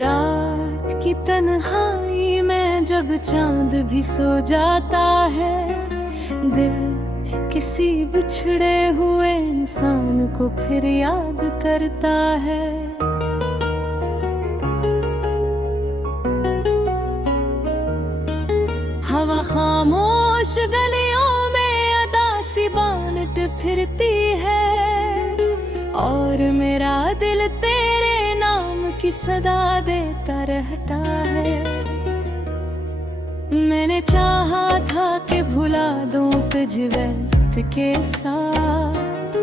रात की तन्हाई में जब चांद भी सो जाता है, दिल किसी बिछड़े हुए इंसान को फिर याद करता है। हवा खामोश गलियों में अदासी बांट फिरती है, और मेरा दिल तेरे नाम की सदा देता रहता है। मैंने चाहा था कि भुला दूं तुझ वक्त के साथ,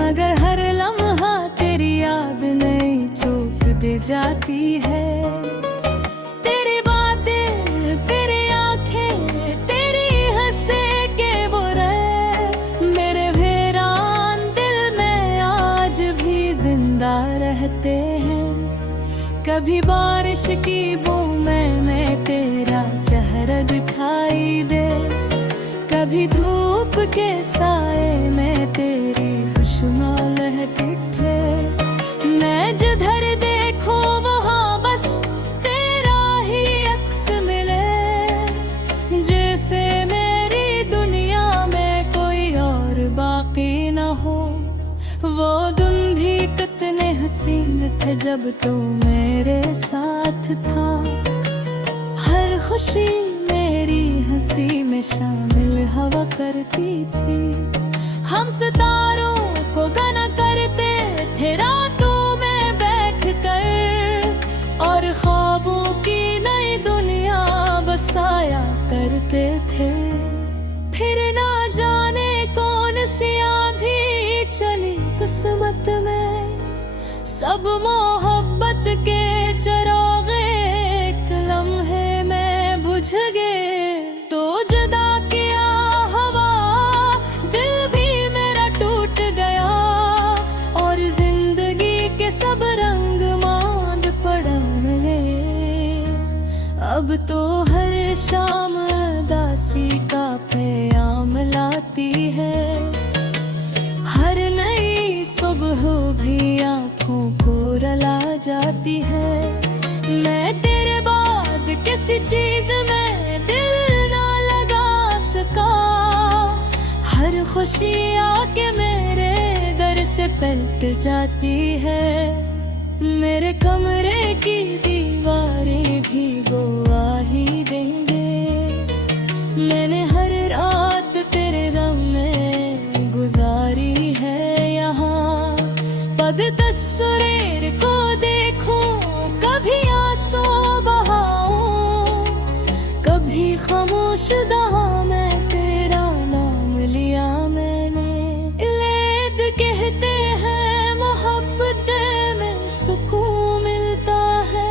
मगर हर लम्हा तेरी याद नई चोट दे जाती है। तेरी बातें, तेरी आंखें, तेरी हंसे के वो रहे मेरे वीरान दिल में आज भी जिंदा रहते हैं। कभी बारिश की बूंदें में तेरा चेहरा दिखाई दे, कभी धूप के साए में तेरी खुशबू लहक उठे। मैं जिधर देखूं वहाँ बस तेरा ही अक्स मिले, जैसे मेरी दुनिया में कोई और बाकी न हो। वो दिन भी कितने हसीन थे जब तू मेरे साथ था, हर खुशी मेरी हंसी में शामिल हवा करती थी। हम सितारों को गाना करते थे रातों में बैठ कर, और ख्वाबों की नई दुनिया बसाया करते थे। फिर ना जाने कौन सी आंधी चली किस्मत में, सब मोहब्बत के चिरागे एक लम्हे में बुझ गए। तो जुदा किया हवा, दिल भी मेरा टूट गया, और जिंदगी के सब रंग मांद पड़े। अब तो हर शाम उदासी का प्याम लाती है, हर नई सुबह भी आँखों को रुला जाती है। मैं तेरे बाद किसी चीज में दिल ना लगा सका, हर खुशी आके मेरे दर से पलट जाती है। मेरे कमरे की दीवारें भी गवा ही देंगे, मैंने हर रात तेरे रंग में गुजारी है। यहाँ पद तस्वीर को देखूं, कभी आंसू बहाऊं, कभी खामोश रहा मैं तेरा नाम लिया मैंने। लेद कहते हैं मोहब्बत में सुकून मिलता है,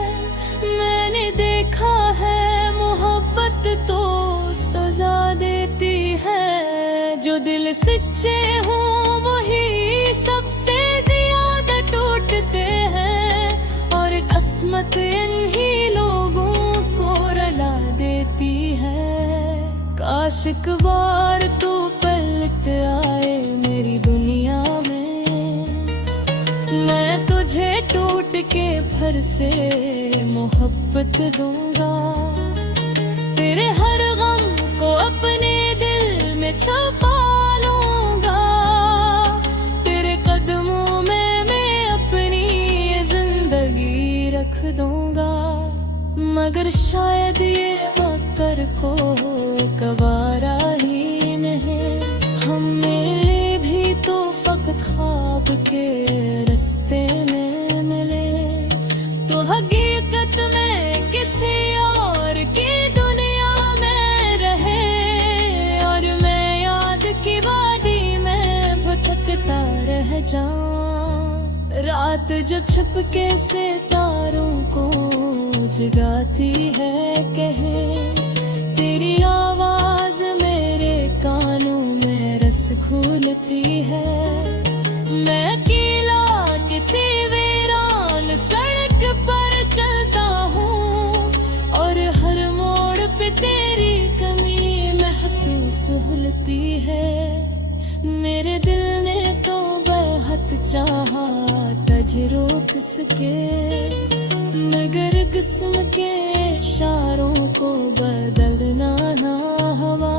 मैंने देखा है मोहब्बत तो सजा देती है। जो दिल सच्चे हो वही सबसे ज्यादा टूटते हैं, और किस्मत इन्हीं लोगों को रुला देती है। काश एक बार तू पलट आए मेरी दुनिया में, मैं तुझे टूट के फिर से मोहब्बत दूंगा। तेरे हर गम को अपने दिल में छुपा लूंगा, तेरे कदमों में मैं अपनी ये जिंदगी रख दूंगा। मगर शायद ये मकर को गवारा ही नहीं, हम मिले भी तो फकत ख्वाब के रास्ते में मिले। तो हकीकत में किसी और की दुनिया में रहे, और मैं याद की वादी में भटकता रह जाऊं। रात जब छुपके से तारों को जगाती है, कहे तेरी आवाज मेरे कानों में रस घोलती है। मैं अकेला किसी वीरान सड़क पर चलता हूँ, और हर मोड़ पे तेरी कमी महसूस के, मगर किस्म के इशारों को बदलना ना हवा।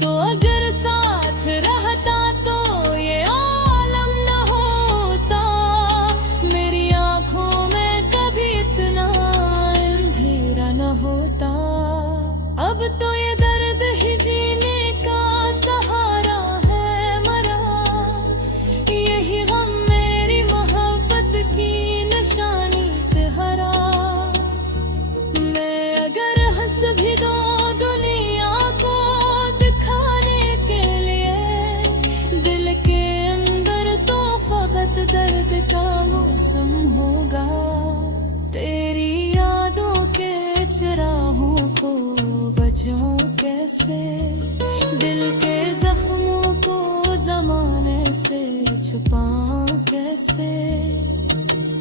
तो अगर साथ रहता तो ये आलम न होता, मेरी आंखों में कभी इतना अंधेरा न होता। अब तो ये दर्द ही जीने का सहारा है मरा, यही गम मेरी मोहब्बत की निशानी पे हरा। मैं अगर हंस भी दो दुनिया को दिखाने के लिए, दिल के अंदर तो फकत दर्द का मौसम होगा। तेरी यादों के चराहों को बचाऊं कैसे, दिल के जख्मों को जमाने से छुपाऊं कैसे।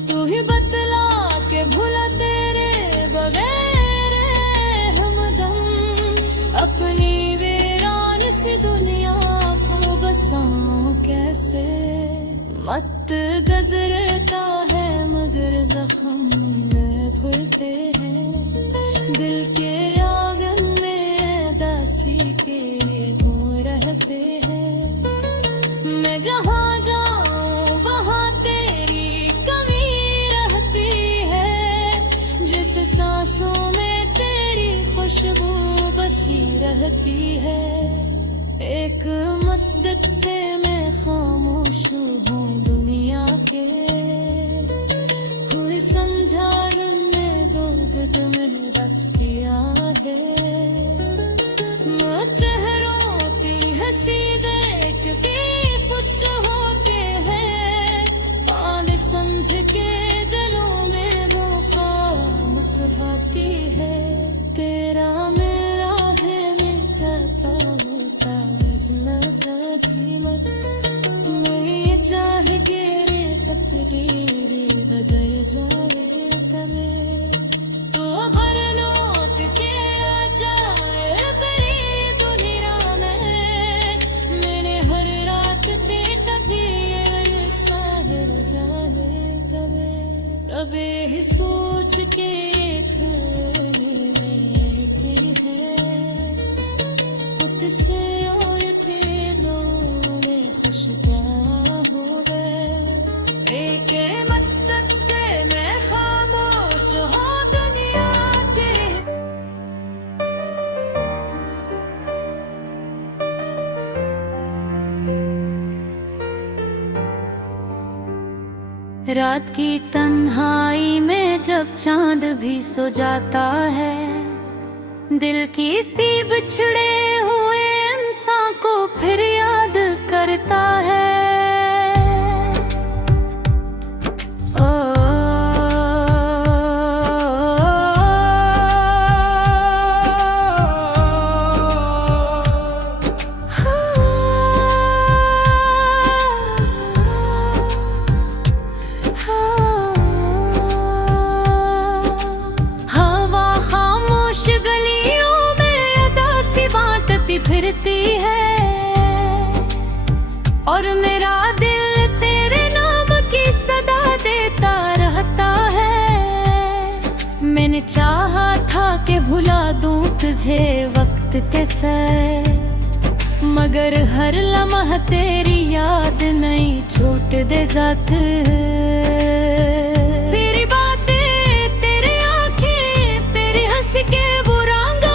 तू ही बतला के भुला तेरे बगैर हमदम, अपनी वीरान सी दुनिया को बसाऊं कैसे। मत गुजरता है मगर जख्म में भरते हैं, दिल के आंगन में दासी के वो रहते हैं। मैं जहाँ जाऊँ वहाँ तेरी कमी रहती है, जिस सांसों में तेरी खुशबू बसी रहती है। एक मुद्दत से मैं खामोश हूँ दुनिया के, कोई समझा में दर्द में रच दिया है। मैं चेहरों की हंसी देख के खुश होते हैं, पाले समझ के दिलों में वो कामत आती है। तेरा मिला है मिलता होता मत, मैं ये चाह के रे तकदीरी बदल जाए कभी। तो अगर लौट के आ जाए तेरी दुनिया में, मैंने हर रात पे कभी ये साहिर जाए कभी। कभी ही सोच के की है किससे और के दो में खुश क्या हो गए। एक मद्दत से मैं खामोश हूँ दुनिया के। रात की तन्हाई में जब चांद भी सो जाता है, दिल की सी बिछड़े हुए इंसान को फिर याद करता है। फिरती है और मेरा दिल तेरे नाम की सदा देता रहता है। मैंने चाहा था कि भुला दूं तुझे वक्त के साथ, मगर हर लम्हा तेरी याद नहीं छूट दे जात। तेरी बातें तेरी आंखें तेरी हंस के वो रंग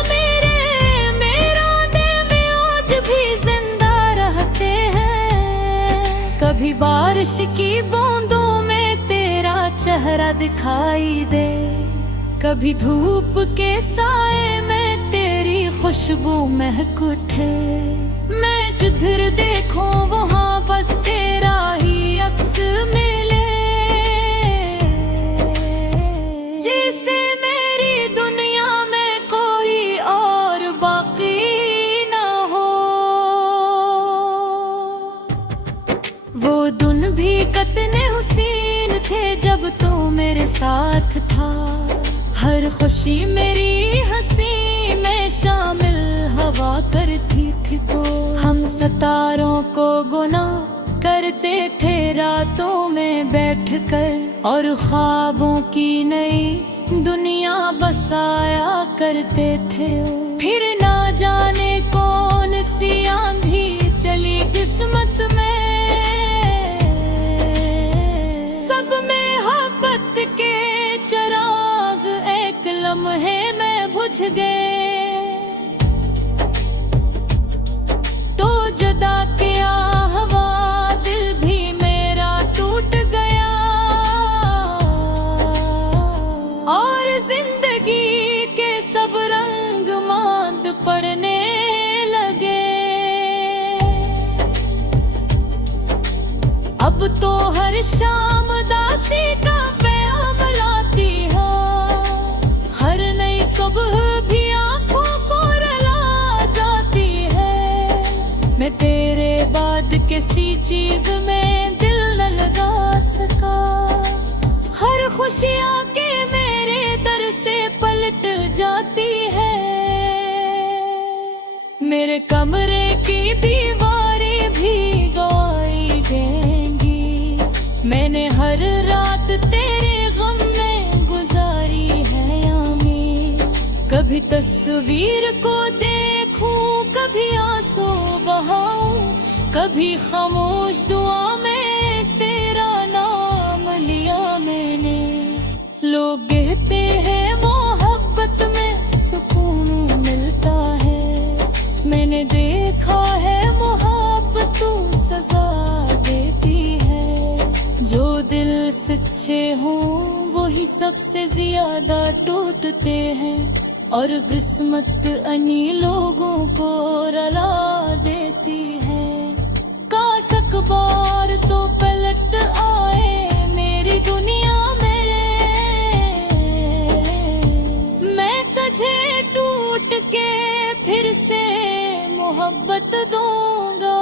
कभी बारिश की बूंदों में तेरा चेहरा दिखाई दे, कभी धूप के साए में तेरी खुशबू महक उठे। मैं जिधर देखूं वहाँ बस तेरा ही अक्स मिले, जिसे मेरी दुनिया में कोई और बाकी ना हो। वो दिन भी कितने हुसीन थे जब तू मेरे साथ था, हर खुशी मेरी हंसी में शामिल हवा करती थी। तो हम सितारों को गुना करते थे रातों में बैठकर, और ख्वाबों की नई दुनिया बसाया करते थे। फिर ना जाने कौन सी आंधी चली किस्मत में, सब में मोहब्बत के चिराग एक लम्हे में बुझ गए। तो जुदा किया हवा दिल भी मेरा टूट गया, और जिंदगी के सब रंग मांद पड़ने लगे। अब तो हर शाम दासी का पैगाम लाती है, हर नई सुबह भी आंखों को रुला जाती है। मैं तेरे बाद किसी चीज में दिल न लगा सका, हर खुशियाँ के मेरे दर से पलट जाती है। मेरे कमरे की दीवारें भी गवाई देंगी, मैंने हर रात तेरे गम में गुजारी है यामी। कभी तस्वीर को देखूं, कभी आंसू बहाऊं, कभी खामोश दुआ में तेरा नाम लिया मैंने। लोग कहते हैं मोहब्बत में सुकून मिलता है, मैंने देखा है मोहब्बत सजा देती है। जो दिल सच्चे हों वही सबसे ज्यादा टूटते हैं, और किस्मत अन्य लोगों को रुला देती है। काश अखबार तो पलट आए मेरी दुनिया में, मैं तुझे टूट के फिर से मोहब्बत दूंगा।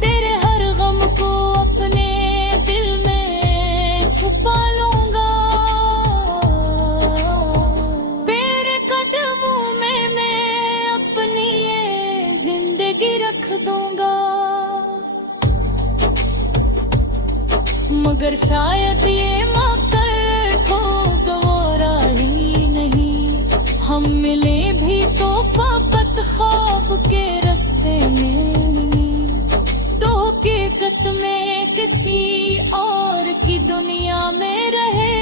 तेरे हर गम को अपने दिल में छुपा लूंगा, तेरे कदमों में मैं अपनी ये जिंदगी रख दूंगा। मगर शायद ये मकर को गवारा ही नहीं, हम मिले भी तो फकत ख्वाब के रास्ते में नहीं। तो हकीकत में किसी और की दुनिया में रहे,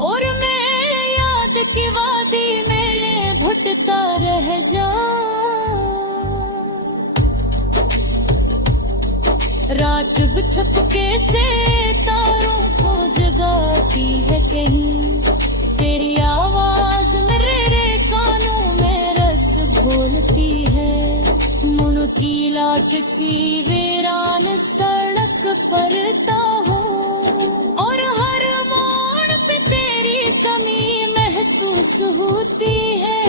और मैं याद की वादी में भटकता रह जाऊं। रात जब छुपके से तारों को जगाती है कहीं, तेरी आवाज मेरे कानों में रस घोलती है। मुनकीला किसी वीरान सड़क पर हो, और हर मोड़ पे तेरी कमी महसूस होती है।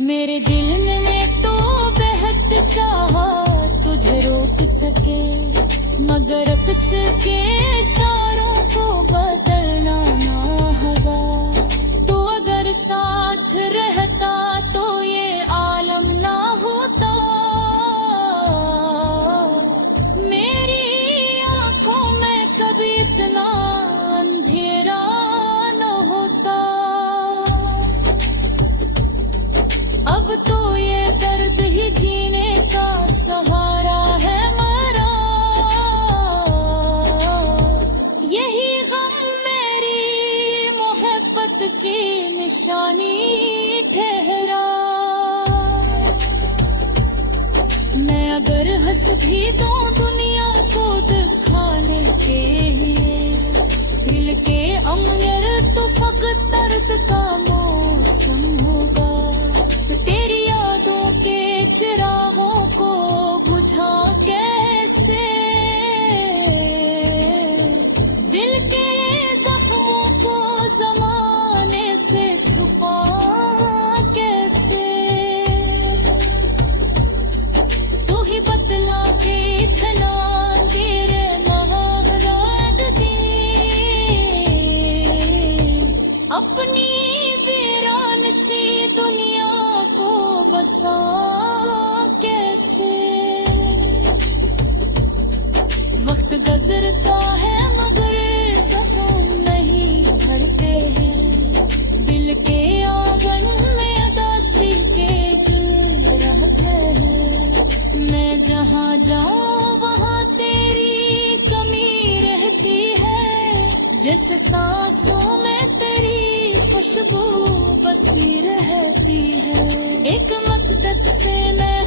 मेरे दिल ने तो बेहद चाहा तुझे रोक सके, मगर किसके इशारों को बदलना ना होगा। तो अगर साथ रहता तो ये आलम ना होता, मेरी आंखों में कभी इतना अंधेरा न होता। अब तो ये दर्द ही जीने का सहारा है मेरा, यही गम मेरी मोहब्बत की निशानी ठहरा। मैं अगर हंस भी दूं दुनिया को दिखाने के लिए, दिल के अंदर तो फकत दर्द का मौसम होगा। तेरी यादों के चिरागों को बुझा कैसे, दिल के जख्मों को जमाने से छुपा कैसे। तू ही बतला के गुजरता है मगर जख्म नहीं भरते हैं। दिल के आंगन में अदासी के जल रहते हैं। मैं जहाँ जाऊँ वहाँ तेरी कमी रहती है। जैसे सांसों में तेरी खुशबू बसी रहती है। एक मद्दत से मैं